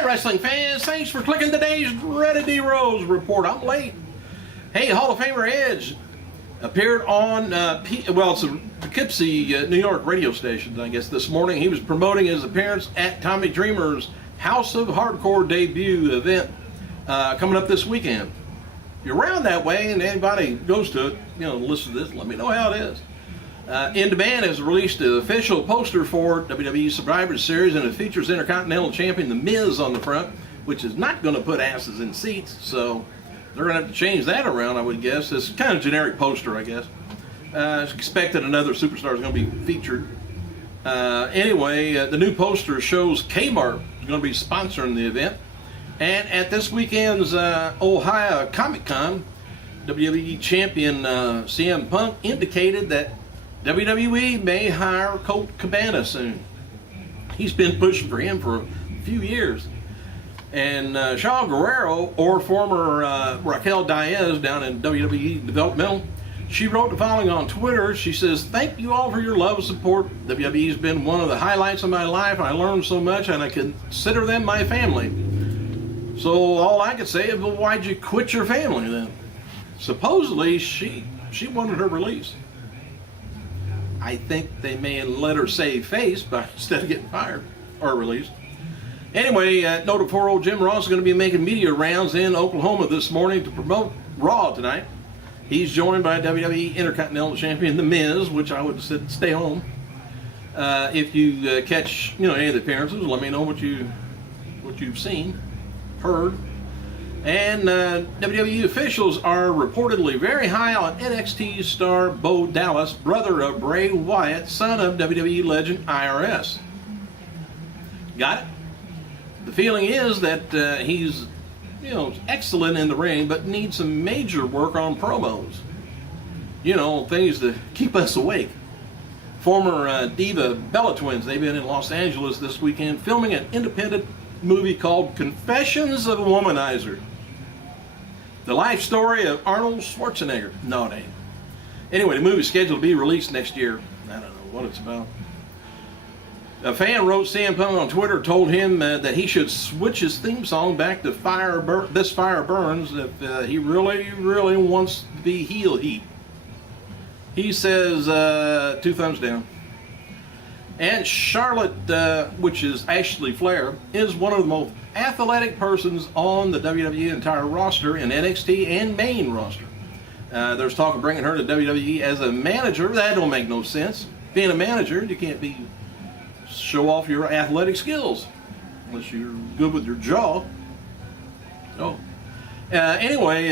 Hi, wrestling fans. Thanks for clicking today's Reddit D Rose report. I'm late. Hey, Hall of Famer Edge appeared on, it's a Poughkeepsie, New York radio station, I guess, this morning. He was promoting his appearance at Tommy Dreamer's House of Hardcore debut event coming up this weekend. If you're around that way and anybody goes to it, listen to this, let me know how it is. In Demand has released the official poster for WWE Survivor Series, and it features Intercontinental Champion The Miz on the front, which is not going to put asses in seats, so they're going to have to change that around, I would guess. It's kind of generic poster, I guess. It's expected another superstar is going to be featured. Anyway, the new poster shows Kmart is going to be sponsoring the event. And at this weekend's Ohio Comic Con, WWE Champion CM Punk indicated that WWE may hire COLT CABANA soon. He's been pushing for him for a few years. And Shaw Guerrero, or former Raquel Diaz down in WWE Developmental, she wrote the following on Twitter. She says, "Thank you all for your love and support. WWE's been one of the highlights of my life. I learned so much and I consider them my family." So all I could say is, well, why'd you quit your family then? Supposedly she wanted her release. I think they may let her save face by instead of getting fired or released. Anyway, noted 4-0 Jim Ross is going to be making media rounds in Oklahoma this morning to promote Raw tonight. He's joined by WWE Intercontinental Champion The Miz, which I would have said stay home. If you catch any of the appearances, let me know what you've seen, heard. And WWE officials are reportedly very high on NXT star Bo Dallas, brother of Bray Wyatt, son of WWE legend IRS. Got it? The feeling is that he's, excellent in the ring, but needs some major work on promos. Things to keep us awake. Former diva Bella Twins, they've been in Los Angeles this weekend filming an independent movie called Confessions of a Womanizer. The life story of Arnold Schwarzenegger. No, it ain't. Anyway, the movie's scheduled to be released next year. I don't know what it's about. A fan wrote CM Punk on Twitter, told him that he should switch his theme song back to This Fire Burns if he really, really wants to be heel heat. He says, 2 thumbs down. And Charlotte, which is Ashley Flair, is one of the most athletic persons on the WWE entire roster in NXT and main roster. There's talk of bringing her to WWE as a manager. That don't make no sense. Being a manager, you can't show off your athletic skills unless you're good with your jaw. Anyway,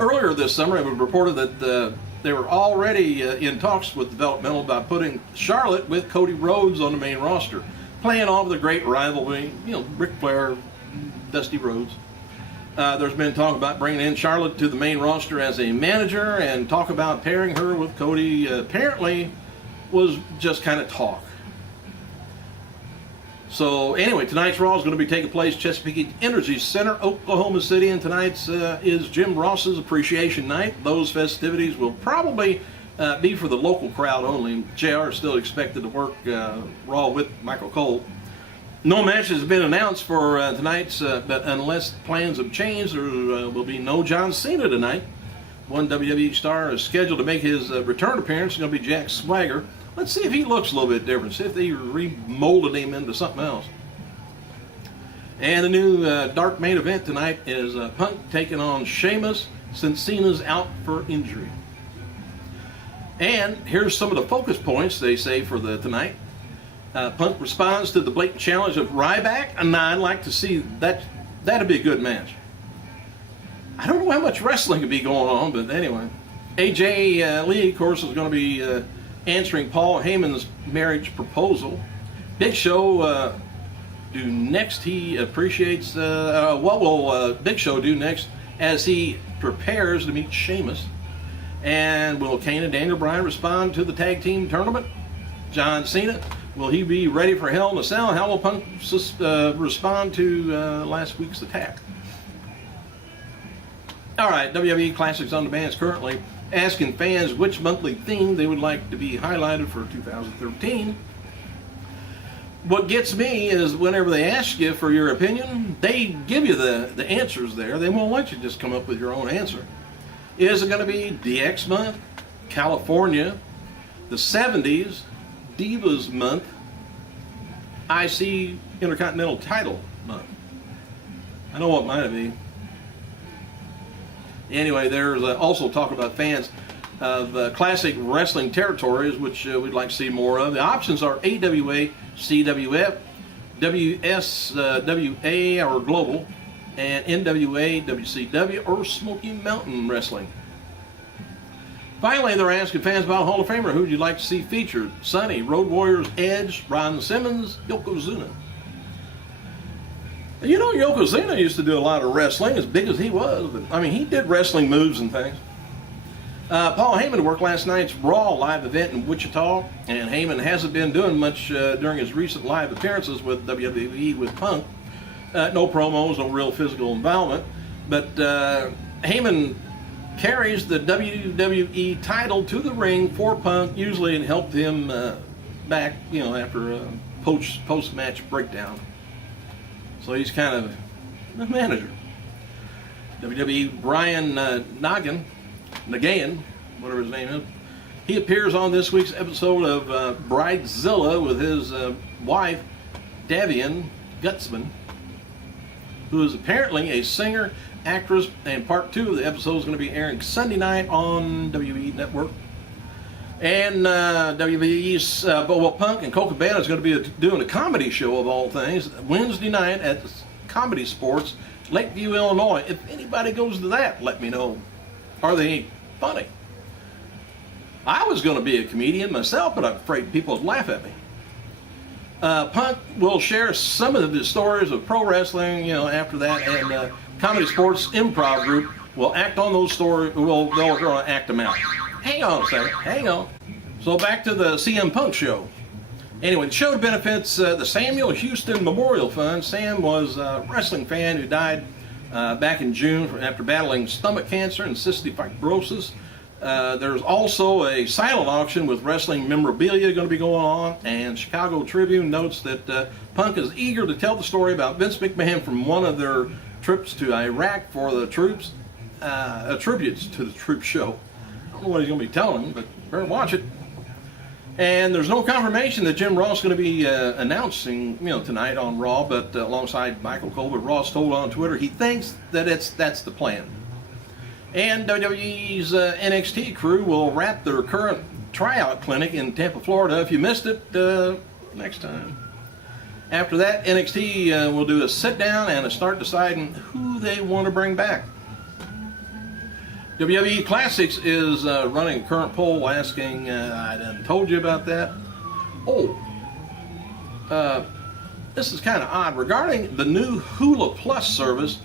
earlier this summer it was reported that they were already in talks with developmental about putting Charlotte with Cody Rhodes on the main roster, playing off the great rivalry, Ric Flair, Dusty Rhodes. There's been talk about bringing in Charlotte to the main roster as a manager, and talk about pairing her with Cody apparently was just kind of talk. So anyway, tonight's Raw is going to be taking place Chesapeake Energy Center, Oklahoma City, and tonight's is Jim Ross's Appreciation Night. Those festivities will probably be for the local crowd only. JR is still expected to work Raw with Michael Cole. No matches have been announced for tonight's, but unless plans have changed, there will be no John Cena tonight. One WWE star is scheduled to make his return appearance. It's going to be Jack Swagger. Let's see if he looks a little bit different. See if they remolded him into something else. And the new dark main event tonight is Punk taking on Sheamus since Cena's out for injury. And here's some of the focus points they say for tonight. Punk responds to the blatant challenge of Ryback, and I'd like to see that. That'd be a good match. I don't know how much wrestling could be going on, but anyway. AJ Lee, of course, is going to be answering Paul Heyman's marriage proposal. Big Show do next? He appreciates what will Big Show do next as he prepares to meet Sheamus? And will Kane and Daniel Bryan respond to the tag team tournament? John Cena, will he be ready for Hell in a Cell? How will Punk respond to last week's attack? All right, WWE Classics on Demand is currently asking fans which monthly theme they would like to be highlighted for 2013. what gets me is whenever they ask you for your opinion, they give you the answers there. They won't let you just come up with your own answer. Is it going to be DX month, California, the 70s, Divas month, IC Intercontinental title month? I know what mine would be. Anyway, there's also talk about fans of classic wrestling territories, which we'd like to see more of. The options are AWA, CWF, WSWA or Global, and NWA, WCW, or Smoky Mountain Wrestling. Finally, they're asking fans about Hall of Famer. Who would you like to see featured? Sonny, Road Warriors, Edge, Ron Simmons, Yokozuna. You know, Yokozuna used to do a lot of wrestling, as big as he was. But I mean, he did wrestling moves and things. Paul Heyman worked last night's Raw live event in Wichita, and Heyman hasn't been doing much during his recent live appearances with WWE with Punk. No promos, no real physical involvement. But Heyman carries the WWE title to the ring for Punk, usually, and helped him back, you know, after a post-match breakdown. So he's kind of the manager. WWE Brian Nagain, whatever his name is, he appears on this week's episode of Bridezilla with his wife, Davian Gutsman, who is apparently a singer, actress, and part 2 of the episode is going to be airing Sunday night on WWE Network. And WWE's Punk and CABANA is going to be doing a comedy show of all things Wednesday night at Comedy Sports, Lakeview, Illinois. If anybody goes to that, let me know. Are they funny? I was going to be a comedian myself, but I'm afraid people would laugh at me. Punk will share some of the stories of pro wrestling, you know, after that, and Comedy Sports Improv Group will act on those stories. They're going to act them out. Hang on a second. Hang on. So back to the CM Punk show. Anyway, the show benefits the Samuel Houston Memorial Fund. Sam was a wrestling fan who died back in June after battling stomach cancer and cystic fibrosis. There's also a silent auction with wrestling memorabilia going to be going on, and Chicago Tribune notes that Punk is eager to tell the story about Vince McMahon from one of their trips to Iraq for the troops, attributes to the troop show. I don't know what he's going to be telling them, but better watch it. And there's no confirmation that Jim Ross is going to be announcing, you know, tonight on Raw, but alongside Michael Cole, but Ross told on Twitter he thinks that that's the plan. And WWE's NXT crew will wrap their current tryout clinic in Tampa, Florida. If you missed it, next time. After that, NXT will do a sit down and start deciding who they want to bring back. WWE Classics is running a current poll asking, I done told you about that. This is kind of odd. Regarding the new Hulu Plus service,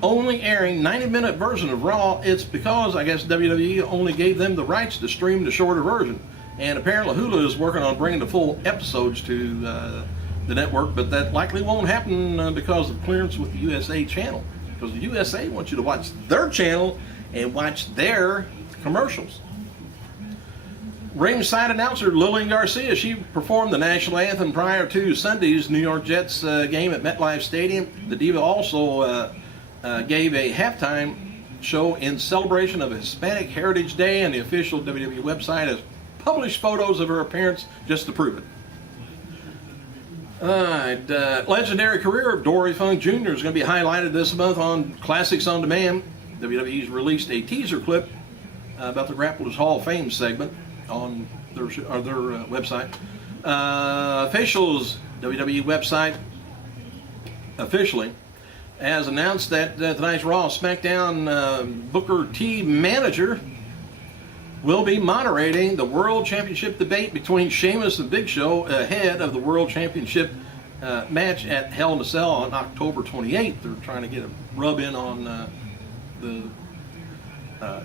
only airing 90-minute version of Raw, it's because, I guess, WWE only gave them the rights to stream the shorter version. And apparently Hulu is working on bringing the full episodes to the network, but that likely won't happen because of clearance with the USA channel. Because the USA wants you to watch their channel and watch their commercials. Ringside announcer Lillian Garcia, she performed the national anthem prior to Sunday's New York Jets game at MetLife Stadium. The diva also gave a halftime show in celebration of Hispanic Heritage Day, and the official WWE website has published photos of her appearance just to prove it. Legendary career of Dory Funk Jr. is going to be highlighted this month on Classics on Demand. WWE's released a teaser clip about the Grapplers Hall of Fame segment on their website. Officials, WWE website, officially has announced that tonight's Raw SmackDown Booker T manager will be moderating the World Championship debate between Sheamus and Big Show ahead of the World Championship match at Hell in a Cell on October 28th. They're trying to get a rub in on the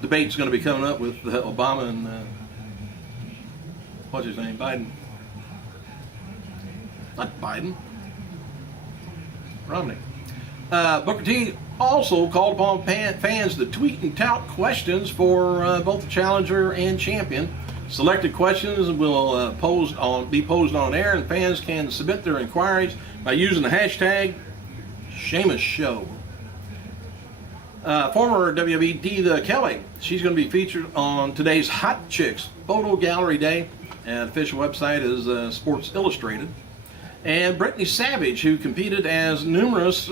debate's going to be coming up with Obama and what's his name? Biden. Not Biden. Romney. Booker T also called upon fans to tweet and tout questions for both the challenger and champion, Selected questions will be posed on air, and fans can submit their inquiries by using the hashtag #SheamusShow. Former WWE diva Kelly, she's going to be featured on today's Hot Chicks Photo Gallery Day, and official website is Sports Illustrated. And Brittany Savage, who competed as in numerous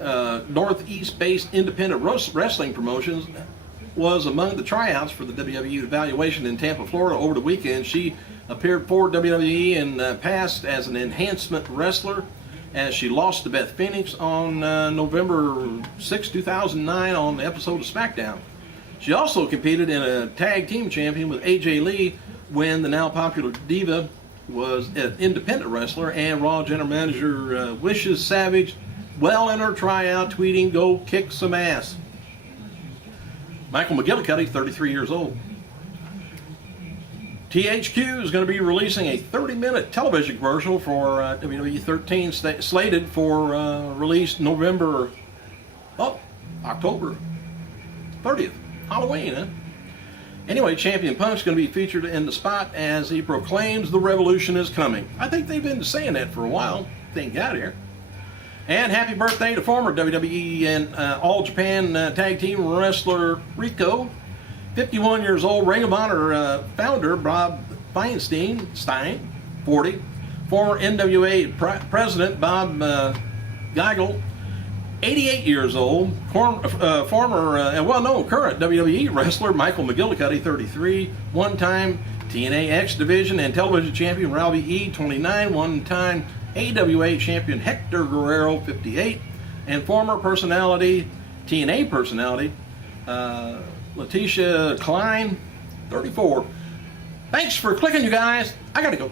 Northeast-based independent wrestling promotions, was among the tryouts for the WWE evaluation in Tampa, Florida over the weekend. She appeared for WWE and passed as an enhancement wrestler, as she lost to Beth Phoenix on November 6, 2009 on the episode of SmackDown. She also competed in a tag team champion with AJ Lee when the now popular diva was an independent wrestler, and Raw General Manager wishes Savage well in her tryout, tweeting, "Go kick some ass." Michael McGillicuddy, 33 years old. THQ is going to be releasing a 30-minute television commercial for WWE 13, slated for release October 30th. Halloween, huh? Anyway, Champion Punk's going to be featured in the spot as he proclaims the revolution is coming. I think they've been saying that for a while. They got here. And happy birthday to former WWE and All Japan Tag Team Wrestler Rico. 51 years old. Ring of Honor founder Bob Feinstein, 40. Former NWA President Bob Geigel, 88 years old. Current WWE wrestler Michael McGillicuddy, 33. One-time TNA X Division and television champion Ralphie E., 29. One-time AWA champion Hector Guerrero, 58. And former TNA personality, Letitia Klein, 34. Thanks for clicking, you guys. I gotta go.